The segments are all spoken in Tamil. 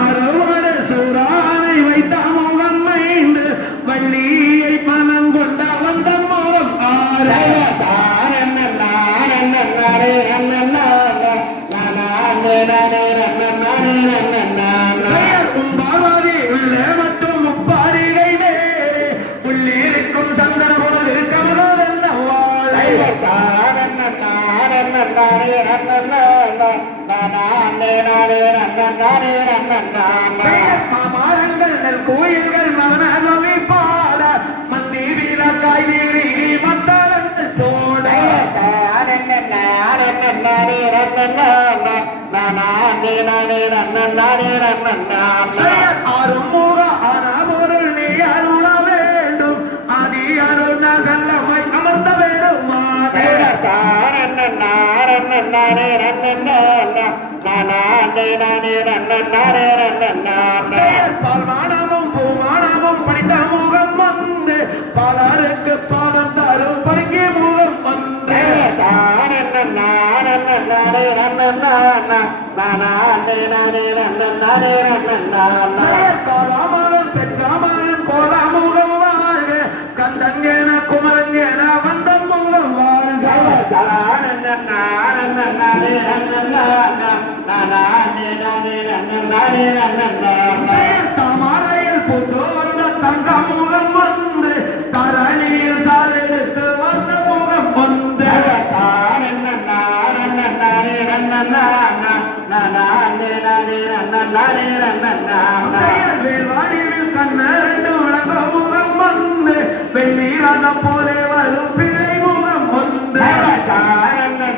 அறுவடை சூறானை வைத்த முகம் மைந்து வள்ளியை பணம் கொண்ட வந்த முகம் உம்பாவாதி உள்ளே மற்றும் முப்பாரிகை நேரே உள்ளிருக்கும் சந்தனபுரம் இருக்கிறது என்ன வாழை மாமரங்கள் கோயில்கள் மகனவி பாட மந்தி வீரக்காய் நீரி மத்தாரத்து தோட அருமுக அறபொருள் நீ அருள வேண்டும் அதி அருள் நகல்லமை அமர்ந்த வேறுமானே பல்மானமும் பூமானமும் படித்த முகம் வந்து பலருக்கு பாடம் தரும் பருகி முகம் வந்து காலாமகன் பெற்றாமகன் போல முகம் வாழ்க கந்தங்கேன குமரங்கேன வந்த முகம் வாழ்க தமாரையில் புது வந்த தங்க முகம் வந்து தரணியில் சாலையிட்டு வந்த முகம் வந்து வேல்வாடியில் கண்ணு விளங்க முகம் வந்து வெள்ளீரான போலே வரும் பிழை முகம் வந்து தனே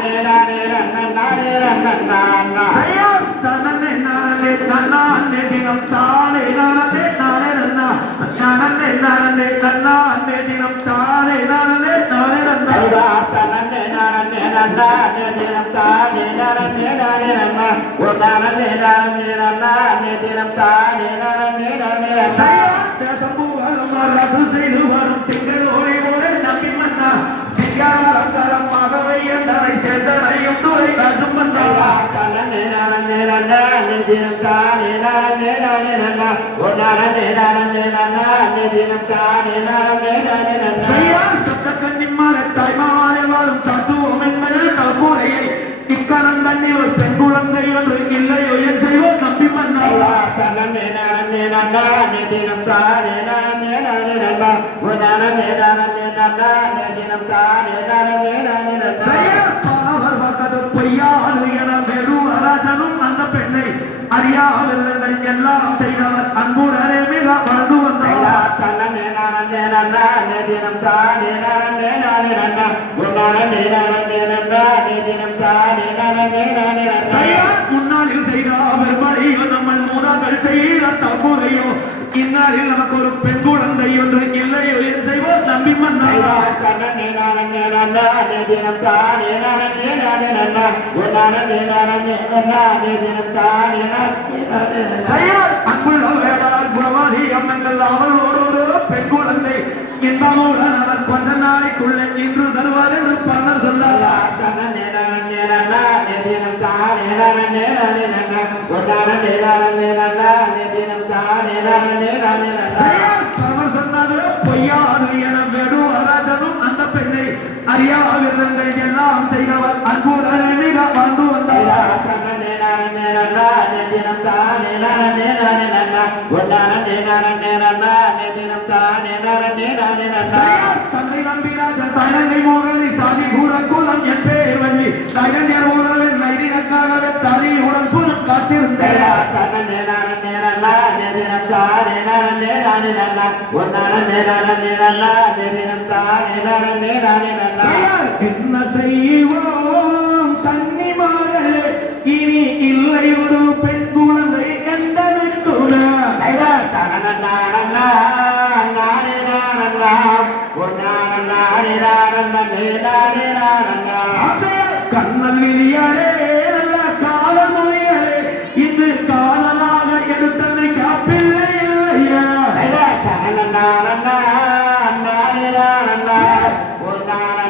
நானே தன்னானே தினம் தானே நானே நானே நன்னா நானே நானே தன்னானே தினம் தானே நானே நானே நன்னா தனே நானே நன்னானே தினம் தானே நானே நானே நன்னா ஓ நானே நானே நன்னானே தினம் தானே நானே நானே நன்னா தேசம்புவரும் ரசு செய்து வரும் திங்கள் ஒரே ஒரே நம்பி மன்னா சிங்காரம் மகவை என்றனை சேர்ந்தனையும் துறை கடும் மன்னா தனே நானே நன்னானே தினம் தானே நானே நானே நன்னா ஓ நானே நானே நன்னானே தினம் தானே நானே நானே நன்னா சத்தக்கன்னிமாரை தாய்மாரை வாழும் தத்துவம் என்பது நல்கூரையை இக்கரம் தண்ணி ஒரு பெண் குழந்தை ஒன்று இல்லையோ என் செய்வோம் நம்பி மன்னா தனே நானே நன்னானே தினம் தானே நானே நானே நன்னா ஓ நானே நானே நன்னானே தினம் தானே நானே நானே நன்னா பாவர் வந்தது பொய்யாது என வெறுவராஜனும் அந்த பெண்ணை அறியாவில்லை எல்லாம் செய்தவர் அன்புடனே மிக வாழ்ந்து வந்தார் தனே நானே நன்னானே தினம் தானே நானே நானே நன்னா ஓ நானே நானே நன்னானே தினம் தானே நானே நானே நன்னா முன்னாளில் செய்த வெறுமனையோ நம்ம மூதாக்கள் செய்த தப்புரையோ இந்நாளில் நமக்கு ஒரு பெண் குழந்தை ஒன்று இல்லையோ என் செய்வோம் நம்பி மன்னா தனே நானே நன்னானே தினம் தானே நானே நானே நன்னா ஓ நானே நானே நன்னானே தினம் தானே நானே நானே நன்னா அன்புள்ள வேளாண் குணவாதி அம்மங்கள் அவள் ஒரு பெண் குழந்தை இன்பமுடன் அவர் கொஞ்ச நாளைக்குள்ளே இன்று தருவார் என்று பலர் சொன்னார் தனே நானே நன்னானே தினம் தானே நானே நானே நன்னா ஓ நானே நானே நன்னானே தினம் தானே நானே நானே நன்னா பலர் சொன்னது பொய்யாது என வெறுவராஜனும் அந்த பெண்ணை அறியாவிருந்ததை எல்லாம் செய்தவர் அன்புடனே மிக வாழ்ந்து வந்தார் தனே நானே நன்னானே தினம் தானே நானே நானே நன்னா ஓ நானே நானே நன்னானே தினம் தானே நானே நானே நன்னா தன்னை நம்பிராஜன் தயங்கை மோகனி சாதி கூட குலம் என் பேர் வள்ளி தயங்கர் மோகனன் நைதினக்காகவே தனி உடல் குலம் காத்திருந்தார் தனே நானே நன்னானே தினம் தானே நானே நானே நன்னா ஓ நானே நானே நன்னானே தினம் தானே நானே நானே நன்னா என்ன செய்வோம் தன்னி மகளே இனி இல்லை ஒரு பெண் குழந்தை கண்டனுக்குள்ள கண்ணல் விழியாரே நல்ல கால மொழியாரே இது காலமாக எடுத்ததை காப்பில்லை இல்லையா ஓ நானே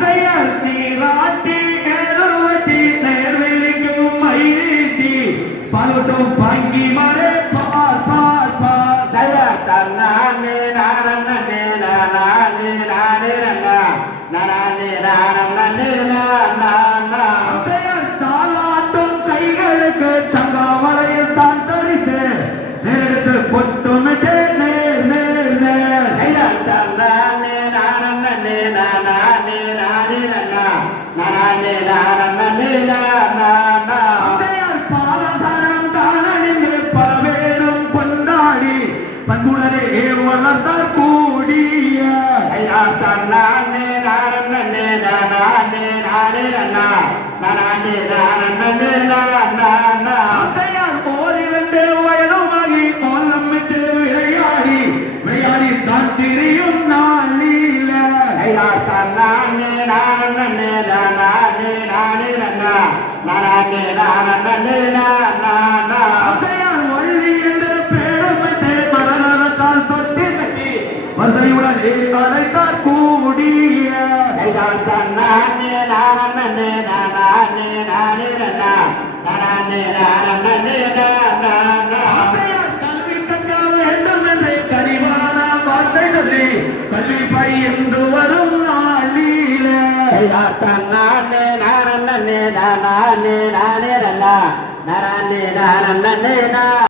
செயல் நீராட்டி நேருவதி நேர்வெளிக்கும் மயிலீட்டி பலட்டும் பங்கி மறை பார் பார் பார் தாளாட்டும் கைகளுக்கு தங்கமலையில் தான் தரித்து நேர்த்து பொட்டுமிட்டு நேர் நேர் நேர் பாதசரம் தானணிந்து பலவேறும் கொண்டாடி பண்புடனே வளர்த்தார் கூடிய ஓரிரண்டு வயதுமாகி ஓலமிட்டு விளையாடி விளையாடி தான் திரியும் நாளில வள்ளி என்று பேரமிட்டு மரணத்தால் தொட்டி கட்டி வசையுடனே அழைத்தார் கூடிய கல்வி கற்க வேண்டும் என்று கனிவான வார்த்தை சொல்லி கல்வி பயின்று வரும் நாளில நானே